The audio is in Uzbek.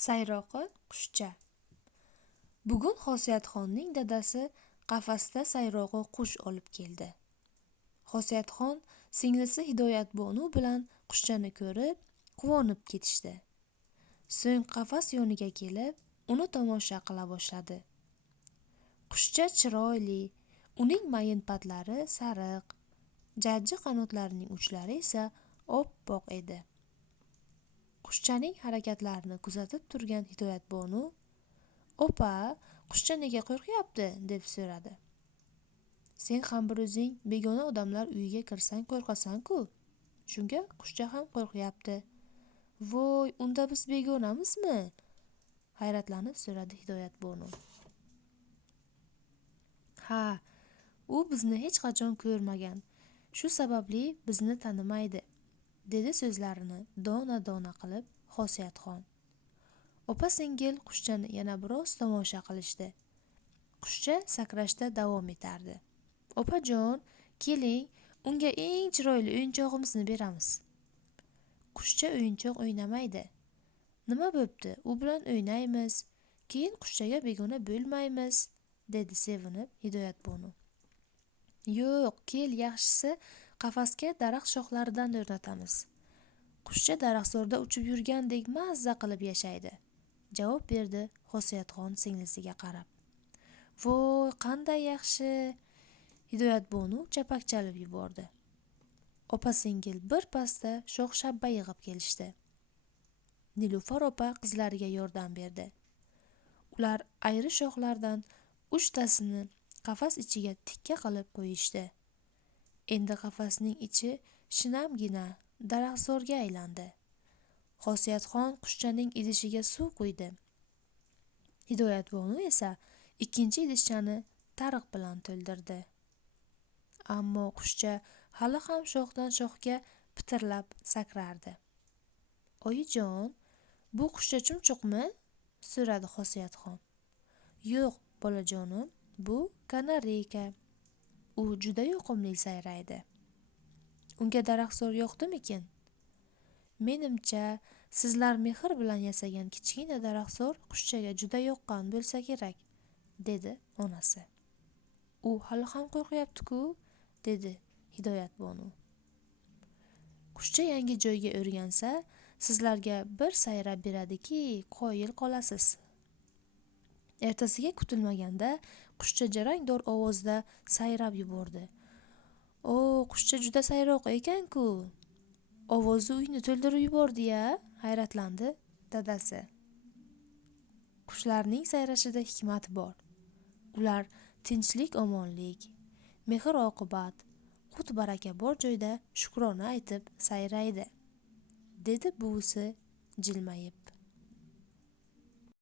Sayroqi qushcha. Bugun Xosiyatxonning dadasi qafasda sayroqi qush olib keldi. Xosiyatxon singlisi Hidoyatbonu bilan qushchani ko'rib, quvonib ketishdi. So'ng qafas yoniga kelib, uni tomosha qila boshladi. Qushcha chiroyli, uning mayin patlari sariq, jajji qanotlarining uchlari esa oppoq edi. Qushchaning harakatlarini kuzatib turgan Hidoyatbonu, "Opa, qushcha nega qo'rqyapti?" deb so'radi. "Sen ham bir o'zing begona odamlar uyiga kirsang qo'rqasan-ku. Shunga qushcha ham qo'rqyapti." "Voy, unda biz begonamizmi?" hayratlanib so'radi Hidoyatbonu. "Ha, u bizni hech qachon ko'rmagan. Shu sababli bizni tanimaydi", dedi so'zlarini dona-dona qilib Xosiyatxon. Opa-singil qushchani yana biroz tomosha qilishdi. Qushcha sakrashda davom etardi. "Opajon, keling, unga eng chiroyli o'yinchog'imizni beramiz." Qushcha o'yinchoq o'ynamaydi. "Nima bo'pti? U bilan o'ynaymiz. Keyin qushchaga begona bo'lmaymiz", dedi sevinib Hidoyatbonu. "Yo'q, kel, yaxshisi qafasga daraxt shoxlaridan o'rnatamiz. Qushcha daraxtzorda uchib yurgandek mazza qilib yashaydi", javob berdi Xosiyatxon singlisiga qarab. "Voy, qanday yaxshi!" Hidoyatbonu chapak chalib yubordi. Opa-singil bir pasda shox-shabba yig'ib kelishdi. Nilufar opa qizlariga yordam berdi. Ular ayri shoxlardan 3tasini qafas ichiga tikka qilib qo'yishdi. Endi qafasning ichi shinamgina daraxtzorga aylandi. Xosiyatxon qushchaning idishiga suv quydi. Hidoyatbonu esa ikkinchi idishchani tariq bilan to'ldirdi. Ammo qushcha hali ham shoxdan shoxga pitirlab sakrardi. "Oyijon, bu qushcha chumchuqmi?" so'radi Xosiyatxon. "Yo'q, bolajonim, bu kanareyka. U juda yoqimli sayraydi. Unga daraxtzor yoqdimikin? Menimcha, sizlar mehr bilan yasagan kichkina daraxtzor qushchaga juda yoqqan bo'lsa kerak", dedi onasi. "U hali ham qo'rqyapti-ku", dedi Hidoyatbonu. "Qushcha yangi joyga o'rgansa, sizlarga bir sayrab beradiki, qoyil qolasiz." Ertasiga kutilmaganda qushcha jarangdor ovozda sayrab yubordi. "O, qushcha juda sayroq ekan-ku. Ovozi uyni to'ldirib yubordi-ya", hayratlandi dadasi. Qushlarning sayrashida hikmat bor. Ular tinchlik-omonlik, mehr-oqibat, qut-baraka bor joyda shukrona aytib sayraydi, dedi buvisi jilmayib.